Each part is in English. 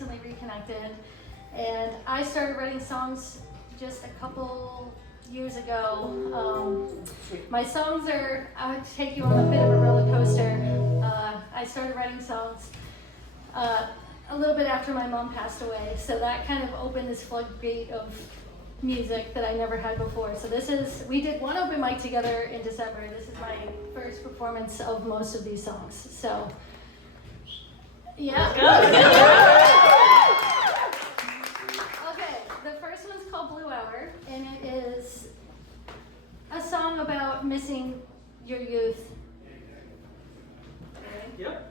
recently reconnected, and I started writing songs just a couple years ago. My songs are, I would take you on a bit of a roller coaster. I started writing songs a little bit after my mom passed away, so that kind of opened this floodgate of music that I never had before. So we did one open mic together in December. This is my first performance of most of these songs. So, yeah. Okay, the first one's called Blue Hour, and it is a song about missing your youth. Okay. Yep.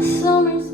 Summer's